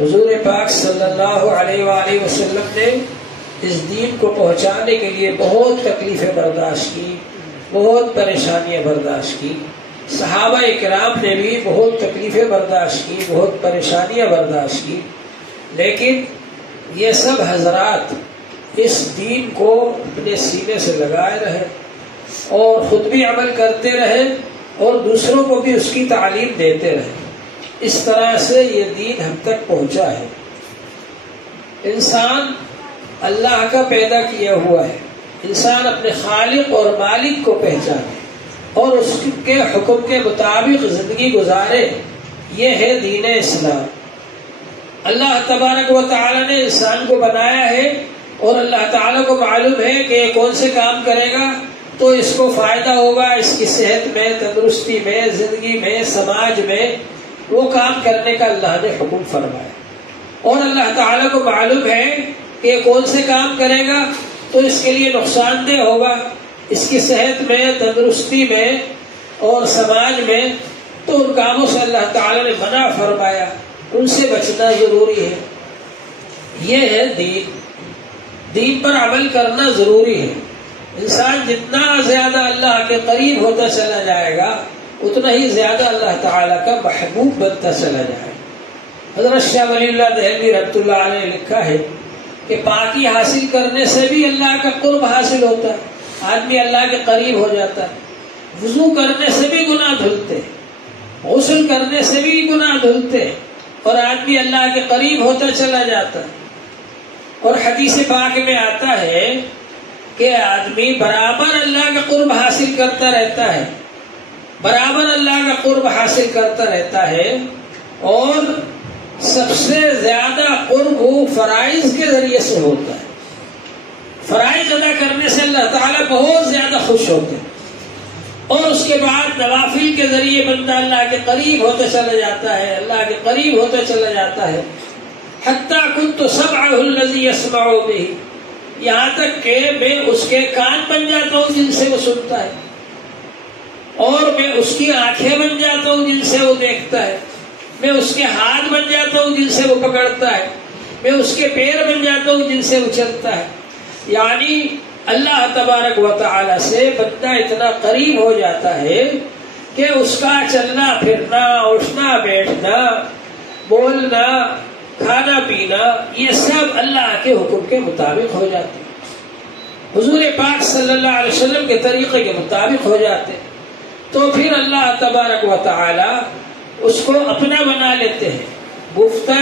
حضور پاک صلی اللہ علیہ وآلہ وسلم نے اس دین کو پہنچانے کے لیے بہت تکلیفیں برداشت کی، بہت پریشانیاں برداشت کی. صحابہ کرام نے بھی بہت تکلیفیں برداشت کی، بہت پریشانیاں برداشت کی، لیکن یہ سب حضرات اس دین کو اپنے سینے سے لگائے رہے اور خود بھی عمل کرتے رہے اور دوسروں کو بھی اس کی تعلیم دیتے رہے. اس طرح سے یہ دین ہم تک پہنچا ہے. انسان اللہ کا پیدا کیا ہوا ہے، انسان اپنے خالق اور مالک کو پہچانے اور اس کے حکم کے مطابق زندگی گزارے، یہ ہے دین اسلام. اللہ تبارک و تعالی نے انسان کو بنایا ہے اور اللہ تعالی کو معلوم ہے کہ یہ کون سے کام کرے گا تو اس کو فائدہ ہوگا، اس کی صحت میں، تندرستی میں، زندگی میں، سماج میں، وہ کام کرنے کا اللہ نے حکم فرمایا. اور اللہ تعالیٰ کو معلوم ہے کہ یہ کون سے کام کرے گا تو اس کے لیے نقصان دہ ہوگا، اس کی صحت میں، تندرستی میں اور سماج میں، تو ان کاموں سے اللہ تعالیٰ نے منع فرمایا، ان سے بچنا ضروری ہے. یہ ہے دین. دین پر عمل کرنا ضروری ہے. انسان جتنا زیادہ اللہ کے قریب ہوتا چلا جائے گا اتنا ہی زیادہ اللہ تعالیٰ کا محبوب بنتا چلا جائے. حضرت شاہ ولی اللہ دہلوی رحمۃ اللہ علیہ نے لکھا ہے کہ پاکی حاصل کرنے سے بھی اللہ کا قرب حاصل ہوتا ہے، آدمی اللہ کے قریب ہو جاتا ہے. وضو کرنے سے بھی گناہ دھلتے، غسل کرنے سے بھی گناہ دھلتے اور آدمی اللہ کے قریب ہوتا چلا جاتا ہے. اور حدیث پاک میں آتا ہے کہ آدمی برابر اللہ کا قرب حاصل کرتا رہتا ہے، برابر اللہ کا قرب حاصل کرتا رہتا ہے، اور سب سے زیادہ قرب وہ فرائض کے ذریعے سے ہوتا ہے. فرائض ادا کرنے سے اللہ تعالیٰ بہت زیادہ خوش ہوتے ہیں، اور اس کے بعد نوافل کے ذریعے بندہ اللہ کے قریب ہوتا چلا جاتا ہے، اللہ کے قریب ہوتا چلا جاتا ہے. حتیٰ كنت سمعه الذي يسمع به، یہاں تک کہ میں اس کے کان بن جاتا ہوں جن سے وہ سنتا ہے، اور میں اس کی آنکھیں بن جاتا ہوں جن سے وہ دیکھتا ہے، میں اس کے ہاتھ بن جاتا ہوں جن سے وہ پکڑتا ہے، میں اس کے پیر بن جاتا ہوں جن سے وہ چلتا ہے. یعنی اللہ تبارک و تعالی سے بندہ اتنا قریب ہو جاتا ہے کہ اس کا چلنا پھرنا، اٹھنا بیٹھنا، بولنا، کھانا پینا، یہ سب اللہ کے حکم کے مطابق ہو جاتے، حضور پاک صلی اللہ علیہ وسلم کے طریقے کے مطابق ہو جاتے. تو پھر اللہ تبارک و تعالی اس کو اپنا بنا لیتے ہیں. گفتہ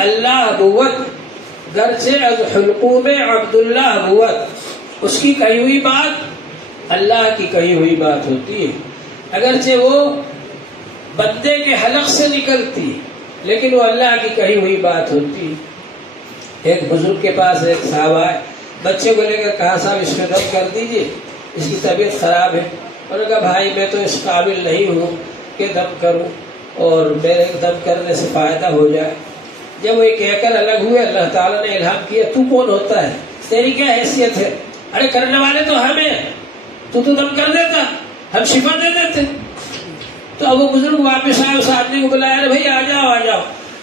اللہ بوت گرچہ از حلقوم عبداللہ بوت، اس کی کہی ہوئی بات اللہ کی کہی ہوئی بات ہوتی ہے، اگرچہ وہ بندے کے حلق سے نکلتی لیکن وہ اللہ کی کہی ہوئی بات ہوتی. ایک بزرگ کے پاس ایک صاحب آئے، بچے کو لے کر کہا صاحب اس میں دم کر دیجئے، اس کی طبیعت خراب ہے. انہوں نے کہا بھائی میں تو اس قابل نہیں ہوں کہ دم کروں اور میرے دم کرنے سے فائدہ ہو جائے. جب وہ کہہ کر الگ ہوئے اللہ تعالیٰ نے الہام کیا تو کون ہوتا ہے، تیری کیا حیثیت ہے؟ ارے کرنے والے تو ہمیں، تو دم کر دیتا، ہم شفا دے دیتے. تو اب وہ بزرگ واپس آئے، اس آدمی کو بلایا، ارے بھائی آ جاؤ آ جاؤ،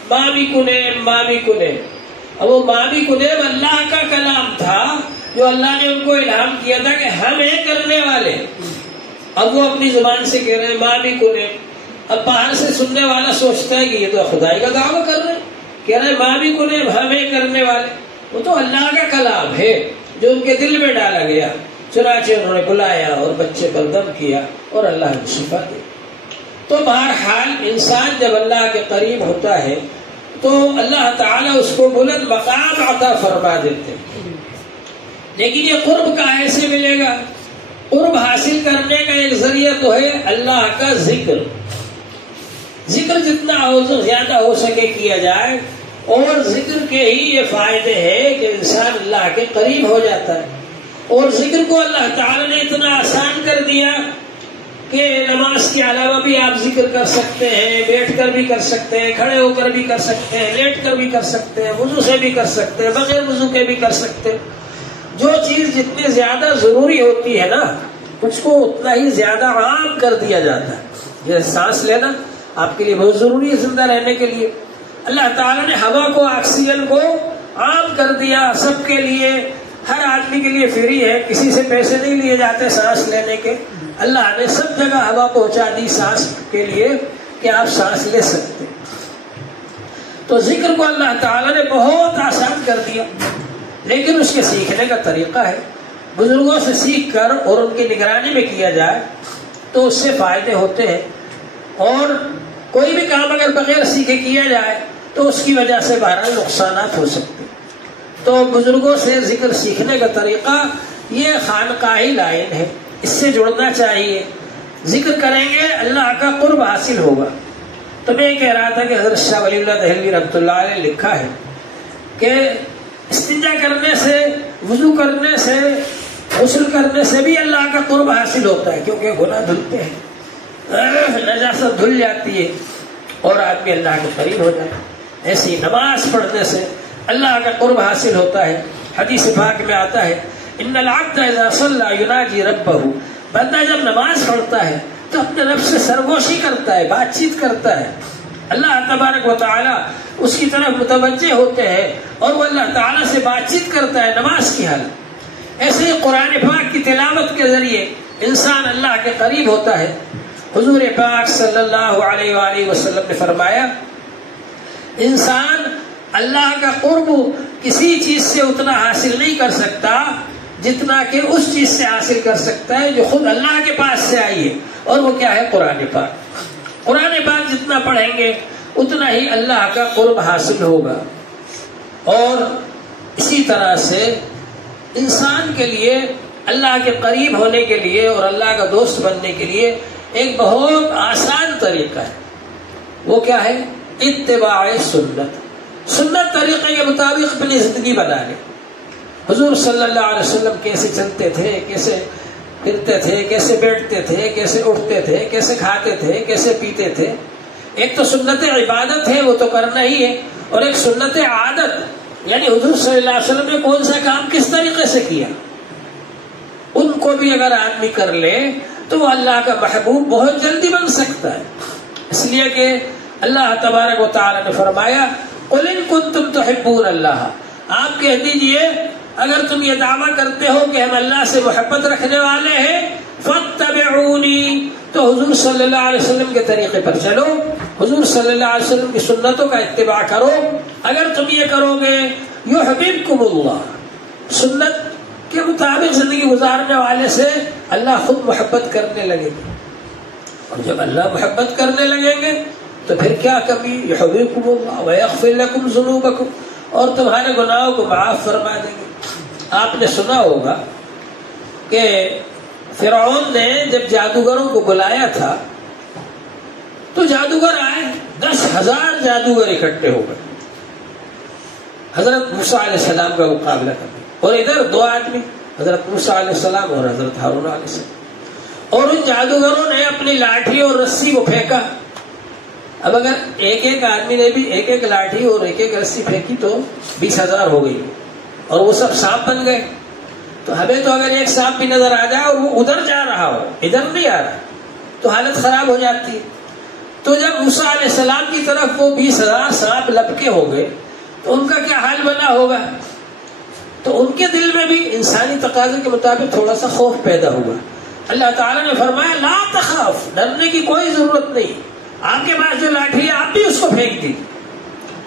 مامی کنیم مامی کنیم. اب وہ مامی کنیم اللہ کا کلام تھا جو اللہ نے ان کو الہام کیا تھا کہ ہم ہیں کرنے والے. اب وہ اپنی زبان سے کہہ رہے ہیں مامی کنیم. اب باہر سے سننے والا سوچتا ہے کہ یہ تو خدائی کا دعویٰ کر رہے ہیں، کہہ رہے ہیں مامی کنیم ہم ہیں کرنے والے. وہ تو اللہ کا کلام ہے جو ان کے دل میں ڈالا گیا. چنانچہ انہوں نے بلایا اور بچے پر دم کیا اور اللہ نے شفا دی. تو بہرحال انسان جب اللہ کے قریب ہوتا ہے تو اللہ تعالیٰ اس کو بلند مقام عطا فرما دیتے ہیں. لیکن یہ قرب کہاں سے ملے گا؟ قرب حاصل کرنے کا ایک ذریعہ تو ہے اللہ کا ذکر. ذکر جتنا زیادہ ہو سکے کیا جائے، اور ذکر کے ہی یہ فائدے ہیں کہ انسان اللہ کے قریب ہو جاتا ہے. اور ذکر کو اللہ تعالیٰ نے اتنا آسان کر دیا کہ نماز کے علاوہ بھی آپ ذکر کر سکتے ہیں، بیٹھ کر بھی کر سکتے ہیں، کھڑے ہو کر بھی کر سکتے ہیں، لیٹ کر بھی کر سکتے ہیں، وضو سے بھی کر سکتے ہیں، بغیر وضو کے بھی کر سکتے ہیں. جو چیز جتنی زیادہ ضروری ہوتی ہے نا اس کو اتنا ہی زیادہ عام کر دیا جاتا ہے. یہ سانس لینا آپ کے لیے بہت ضروری ہے زندہ رہنے کے لیے. اللہ تعالیٰ نے ہوا کو، آکسیجن کو عام کر دیا سب کے لیے، ہر آدمی کے لیے فری ہے، کسی سے پیسے نہیں لیے جاتے سانس لینے کے. اللہ نے سب جگہ ہوا پہنچا دی سانس کے لیے کہ آپ سانس لے سکتے. تو ذکر کو اللہ تعالیٰ نے بہت آسان کر دیا، لیکن اس کے سیکھنے کا طریقہ ہے. بزرگوں سے سیکھ کر اور ان کی نگرانی میں کیا جائے تو اس سے فائدے ہوتے ہیں، اور کوئی بھی کام اگر بغیر سیکھے کیا جائے تو اس کی وجہ سے بہرحال نقصانات ہو سکتے. تو بزرگوں سے ذکر سیکھنے کا طریقہ یہ خانقاہی لائن ہے، اس سے جڑنا چاہیے. ذکر کریں گے اللہ کا قرب حاصل ہوگا. تو میں یہ کہہ رہا تھا کہ حضرت شاہ ولی اللہ دہلوی رحمۃ اللہ علیہ نے لکھا ہے کہ استنجا کرنے سے، وضو کرنے سے، غسل کرنے سے بھی اللہ کا قرب حاصل ہوتا ہے، کیونکہ گناہ دھلتے ہیں، نجاست دھل جاتی ہے اور آدمی اللہ کے قریب ہو جاتا ہے. ایسی نماز پڑھنے سے اللہ کا قرب حاصل ہوتا ہے. حدیث پاک میں آتا ہے ان العبد اذا صلى يناجي ربه، بندہ جب نماز پڑھتا ہے تو اپنے رب سے سرگوشی کرتا ہے، بات چیت کرتا ہے. اللہ تبارک و تعالی اس کی طرف متوجہ ہوتے ہیں اور وہ اللہ تعالی سے بات چیت کرتا ہے نماز کی حالت. ایسے ہی قرآن پاک کی تلاوت کے ذریعے انسان اللہ کے قریب ہوتا ہے. حضور پاک صلی اللہ علیہ وآلہ وسلم نے فرمایا انسان اللہ کا قرب کسی چیز سے اتنا حاصل نہیں کر سکتا جتنا کہ اس چیز سے حاصل کر سکتا ہے جو خود اللہ کے پاس سے آئی ہے، اور وہ کیا ہے؟ قرآن پاک. قرآن پاک جتنا پڑھیں گے اتنا ہی اللہ کا قرب حاصل ہوگا. اور اسی طرح سے انسان کے لیے اللہ کے قریب ہونے کے لیے اور اللہ کا دوست بننے کے لیے ایک بہت آسان طریقہ ہے. وہ کیا ہے؟ اتباع سنت. سنت طریقے کے مطابق اپنی زندگی بنانے. حضور صلی اللہ علیہ وسلم کیسے چلتے تھے، کیسے پھرتے تھے، کیسے بیٹھتے تھے، کیسے اٹھتے تھے، کیسے کھاتے تھے، کیسے پیتے تھے. ایک تو سنت عبادت ہے، وہ تو کرنا ہی ہے، اور ایک سنت عادت، یعنی حضور صلی اللہ علیہ وسلم نے کون سا کام کس طریقے سے کیا، ان کو بھی اگر آدمی کر لے تو وہ اللہ کا محبوب بہت جلدی بن سکتا ہے. اس لیے کہ اللہ تبارک و تعالی نے فرمایا قل ان کنتم تحبون اللہ، آپ کہہ دیجئے اگر تم یہ دعویٰ کرتے ہو کہ ہم اللہ سے محبت رکھنے والے ہیں فاتبعونی، تو حضور صلی اللہ علیہ وسلم کے طریقے پر چلو، حضور صلی اللہ علیہ وسلم کی سنتوں کا اتباع کرو. اگر تم یہ کرو گے یحببکم اللہ، سنت کے مطابق زندگی گزارنے والے سے اللہ خود محبت کرنے لگے گا. اور جب اللہ محبت کرنے لگیں گے تو پھر کیا کمی؟ یحببکم اللہ ویغفر لکم ذنوبکم، اور تمہارے گناہوں کو معاف فرما دیں گے. آپ نے سنا ہوگا کہ فرعون نے جب جادوگروں کو بلایا تھا تو جادوگر آئے، 10,000 جادوگر اکٹھے ہو گئے حضرت موسیٰ علیہ السلام کا مقابلہ کرنے. اور ادھر 2 آدمی، حضرت موسیٰ علیہ السلام اور حضرت ہارون علیہ السلام. اور ان جادوگروں نے اپنی لاٹھی اور رسی کو پھینکا. اب اگر ایک آدمی نے بھی ایک لاٹھی اور ایک رسی پھینکی تو 20,000 ہو گئی، اور وہ سب سانپ بن گئے. تو ہمیں تو اگر ایک سانپ بھی نظر آ جائے اور وہ ادھر جا رہا ہو ادھر نہیں آ رہا تو حالت خراب ہو جاتی ہے. تو جب موسیٰ علیہ السلام کی طرف وہ 20,000 سانپ لپکے ہو گئے تو ان کا کیا حال بنا ہوگا؟ تو ان کے دل میں بھی انسانی تقاضے کے مطابق تھوڑا سا خوف پیدا ہوا. اللہ تعالیٰ نے فرمایا لا تخاف، ڈرنے کی کوئی ضرورت نہیں، آپ کے پاس جو لاٹھی ہے آپ بھی اس کو پھینک دی.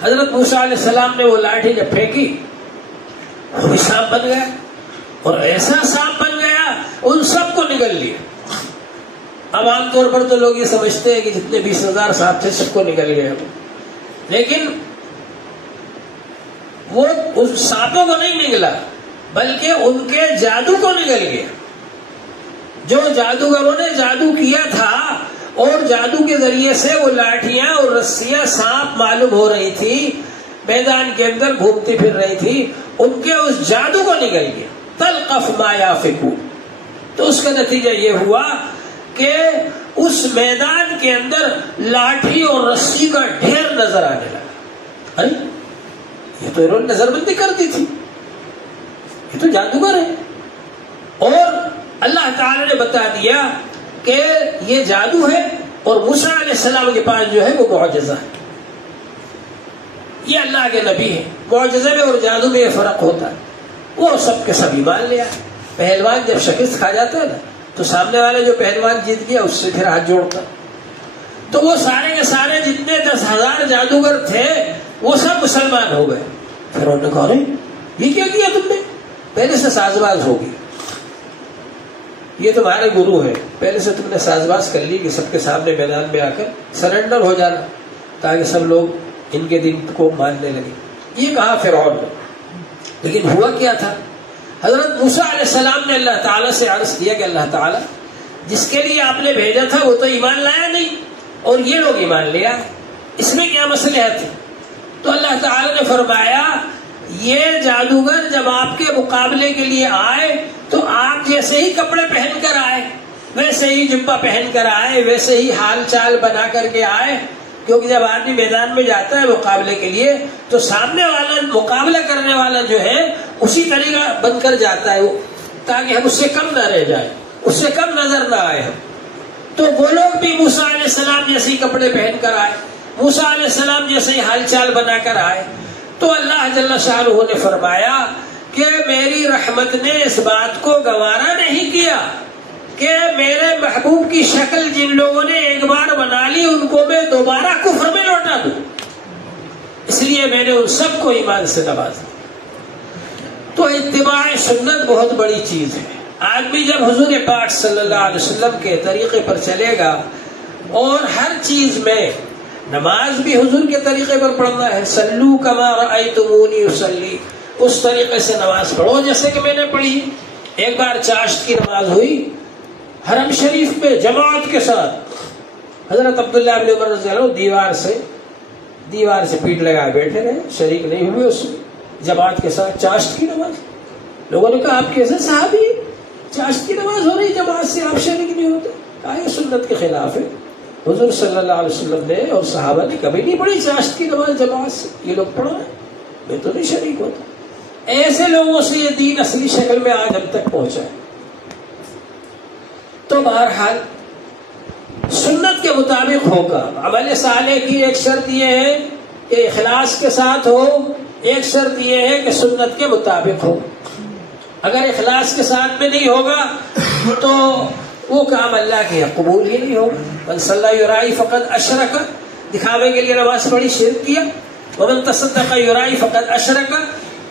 حضرت موسیٰ علیہ السلام نے وہ لاٹھی جب پھینکی وہ بھی سانپ بن گیا، اور ایسا سانپ بن گیا ان سب کو نگل لیا. اب عام طور پر تو لوگ یہ سمجھتے ہیں کہ جتنے 20,000 سانپ تھے سب کو نگل گیا، لیکن وہ اس سانپوں کو نہیں نگلا بلکہ ان کے جادو کو نگل گیا. جو جادوگروں نے جادو کیا تھا اور جادو کے ذریعے سے وہ لاٹھیاں اور رسیاں سانپ معلوم ہو رہی تھی، میدان کے اندر گھومتی پھر رہی تھی، ان کے اس جادو کو نگل گیا. تلقف ما یافکون. تو اس کا نتیجہ یہ ہوا کہ اس میدان کے اندر لاٹھی اور رسی کا ڈھیر نظر آنے لگا. یہ تو انہوں نے نظر بندی کر دی تھی، یہ تو جادوگر ہے. اور اللہ تعالی نے بتا دیا کہ یہ جادو ہے اور موسیٰ علیہ السلام کے پاس جو ہے وہ معجزہ ہے. یہ اللہ کے نبی ہیں. معجزے میں اور جادو میں یہ فرق ہوتا ہے. وہ سب کے سب ایمان لے آئے. پہلوان جب شکست کھا جاتا ہے نا تو سامنے والے جو پہلوان جیت گیا اس سے پھر ہاتھ جوڑتا. تو وہ سارے کے سارے جتنے 10,000 جادوگر تھے وہ سب مسلمان ہو گئے. پھر انہوں نے کہا یہ کیا کیا تم نے؟ پہلے سے ساز باز ہوگی. یہ تمہارے گرو ہے, پہلے سے تم نے ساز باز کر لی کہ سب کے سامنے میدان میں آ کر سرنڈر ہو جانا تاکہ سب لوگ ان کے دین کو ماننے لگے. یہ کہا فرعون نے. لیکن ہوا کیا تھا؟ حضرت موسیٰ علیہ السلام نے اللہ تعالیٰ سے عرض کیا کہ اللہ تعالیٰ جس کے لیے آپ نے بھیجا تھا وہ تو ایمان لایا نہیں اور یہ لوگ ایمان لیا, اس میں کیا مصلحت ہے؟ تو اللہ تعالیٰ نے فرمایا یہ جادوگر جب آپ کے مقابلے کے لیے آئے تو آپ جیسے ہی کپڑے پہن کر آئے, ویسے ہی جبہ پہن کر آئے, ویسے ہی حال چال بنا کر کے آئے. کیونکہ جب آدمی میدان میں جاتا ہے مقابلے کے لیے تو سامنے والا مقابلہ کرنے والا جو ہے اسی طریقہ بن کر جاتا ہے تاکہ ہم اس سے کم نہ رہ جائیں, اس سے کم نظر نہ آئے ہم. تو وہ لوگ بھی موسیٰ علیہ السلام جیسے ہی کپڑے پہن کر آئے, موسیٰ علیہ السلام جیسے ہی حال چال بنا کر آئے. تو اللہ جل شانہ نے فرمایا کہ میری رحمت نے اس بات کو گوارا نہیں کیا کہ میرے محبوب کی شکل جن لوگوں نے ایک بار بنا لی ان کو میں دوبارہ کفر میں لوٹا دوں, اس لیے میں نے ان سب کو ایمان سے نوازا. تو اتباع سنت بہت بڑی چیز ہے. آدمی جب حضور پاک صلی اللہ علیہ وسلم کے طریقے پر چلے گا اور ہر چیز میں, نماز بھی حضور کے طریقے پر پڑھنا ہے, صلو کما رأیتمونی اصلی, اس طریقے سے نماز پڑھو جیسے کہ میں نے پڑھی. ایک بار چاشت کی نماز ہوئی حرم شریف میں جماعت کے ساتھ. حضرت عبداللہ بن عمر رضی اللہ عنہ دیوار سے پیٹ لگا بیٹھے رہے, شریک نہیں ہوئے اس میں, جماعت کے ساتھ چاشت کی نماز. لوگوں نے کہا آپ کیسے صحابی, چاشت کی نماز ہو رہی جماعت سے آپ شریک نہیں ہوتے؟ کہا یہ سنت کے خلاف ہے. حضور صلی اللہ علیہ وسلم نے اور صحابہ نے کبھی نہیں پڑھی چاشت کی نماز جماعت سے, یہ لوگ پڑھا ہے, میں تو نہیں شریک ہوتا. ایسے لوگوں سے یہ دین اصلی شکل میں آج ہم تک پہنچا ہے. تو بہرحال سنت کے مطابق ہوگا. عمل صالح کی ایک شرط یہ ہے کہ اخلاص کے ساتھ ہو, ایک شرط یہ ہے کہ سنت کے مطابق ہو. اگر اخلاص کے ساتھ میں نہیں ہوگا تو وہ کام اللہ کے قبول ہی نہیں ہوگا. من صلی یرائی فقد اشرک, دکھاوے کے لیے نماز پڑھی شرک کیا. ومن تصدق یرائی فقد اشرک,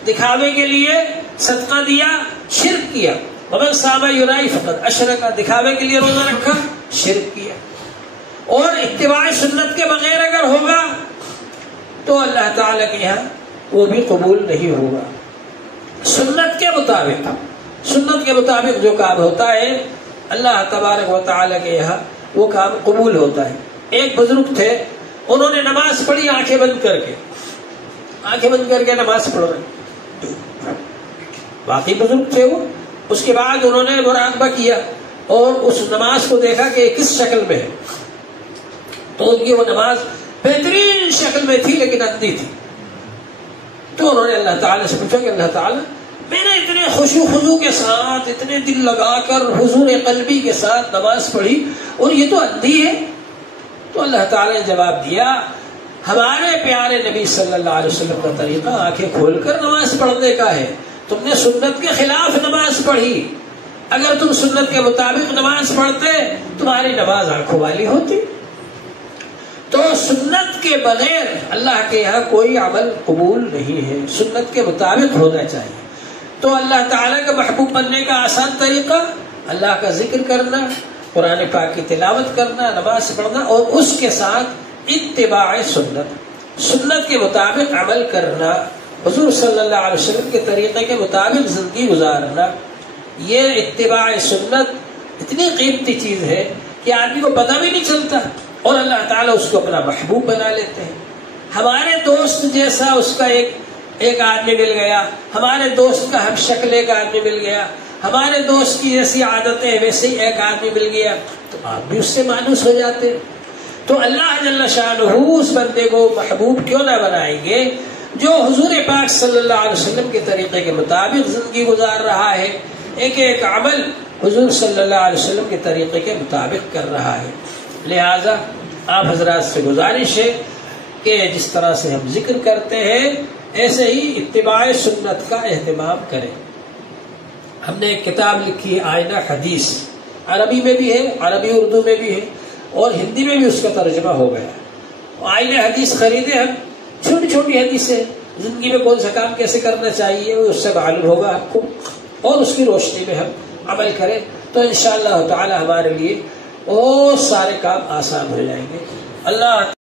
دکھاوے کے لیے صدقہ دیا شرک کیا. ومن صام یرائی فقد اشرک, دکھاوے کے لیے روزہ رکھا شرک کیا. اور اتباع سنت کے بغیر اگر ہوگا تو اللہ تعالیٰ کے یہاں وہ بھی قبول نہیں ہوگا. سنت کے مطابق جو کام ہوتا ہے اللہ تبارک و تعالیٰ کے یہاں وہ کام قبول ہوتا ہے. ایک بزرگ تھے, انہوں نے نماز پڑھی آنکھیں بند کر کے نماز پڑھ رہے, باقی بزرگ تھے وہ. اس کے بعد انہوں نے مراقبہ کیا اور اس نماز کو دیکھا کہ کس شکل میں ہے. تو ان کی وہ نماز بہترین شکل میں تھی لیکن اندھی تھی. تو انہوں نے اللہ تعالیٰ سے پوچھا کہ اللہ تعالیٰ میں نے اتنے خشوع خضوع کے ساتھ, اتنے دل لگا کر حضور قلبی کے ساتھ نماز پڑھی اور یہ تو اندھی ہے. تو اللہ تعالیٰ نے جواب دیا ہمارے پیارے نبی صلی اللہ علیہ وسلم کا طریقہ آنکھیں کھول کر نماز پڑھنے کا ہے. تم نے سنت کے خلاف نماز پڑھی. اگر تم سنت کے مطابق نماز پڑھتے تمہاری نماز آنکھوں والی ہوتی. تو سنت کے بغیر اللہ کے یہاں کوئی عمل قبول نہیں ہے, سنت کے مطابق ہونا چاہیے. تو اللہ تعالیٰ کا محبوب بننے کا آسان طریقہ اللہ کا ذکر کرنا, قرآن پاک کی تلاوت کرنا, نماز پڑھنا اور اس کے ساتھ اتباع سنت کے مطابق عمل کرنا, حضور صلی اللہ علیہ وسلم کے طریقے کے مطابق زندگی گزارنا. یہ اتباع سنت اتنی قیمتی چیز ہے کہ آدمی کو پتہ بھی نہیں چلتا اور اللہ تعالیٰ اس کو اپنا محبوب بنا لیتے ہیں. ہمارے دوست جیسا اس کا ایک آدمی مل گیا, ہمارے دوست کا ہم شکل ایک آدمی مل گیا, ہمارے دوست کی جیسی عادتیں ویسے ہی ایک آدمی مل گیا, تو آپ بھی اس سے مانوس ہو جاتے. تو اللہ جل شانہ اس بندے کو محبوب کیوں نہ بنائیں گے جو حضور پاک صلی اللہ علیہ وسلم کے طریقے کے مطابق زندگی گزار رہا ہے, ایک عمل حضور صلی اللہ علیہ وسلم کے طریقے کے مطابق کر رہا ہے. لہذا آپ حضرات سے گزارش ہے کہ جس طرح سے ہم ذکر کرتے ہیں ایسے ہی اتباع سنت کا اہتمام کریں. ہم نے ایک کتاب لکھی ہے آئینہ حدیث، عربی میں بھی ہے، عربی اردو میں بھی ہے، اور ہندی میں بھی اس کا ترجمہ ہو گیا. آئینہ حدیث خریدے ہم، چھوٹی چھوٹی حدیثیں، زندگی میں کون سا کام کیسے کرنا چاہیے اس سے معلوم ہوگا آپ کو، اور اس کی روشنی میں ہم عمل کریں تو انشاءاللہ تعالی ہمارے لیے بہت سارے کام آسان ہو جائیں گے. اللہ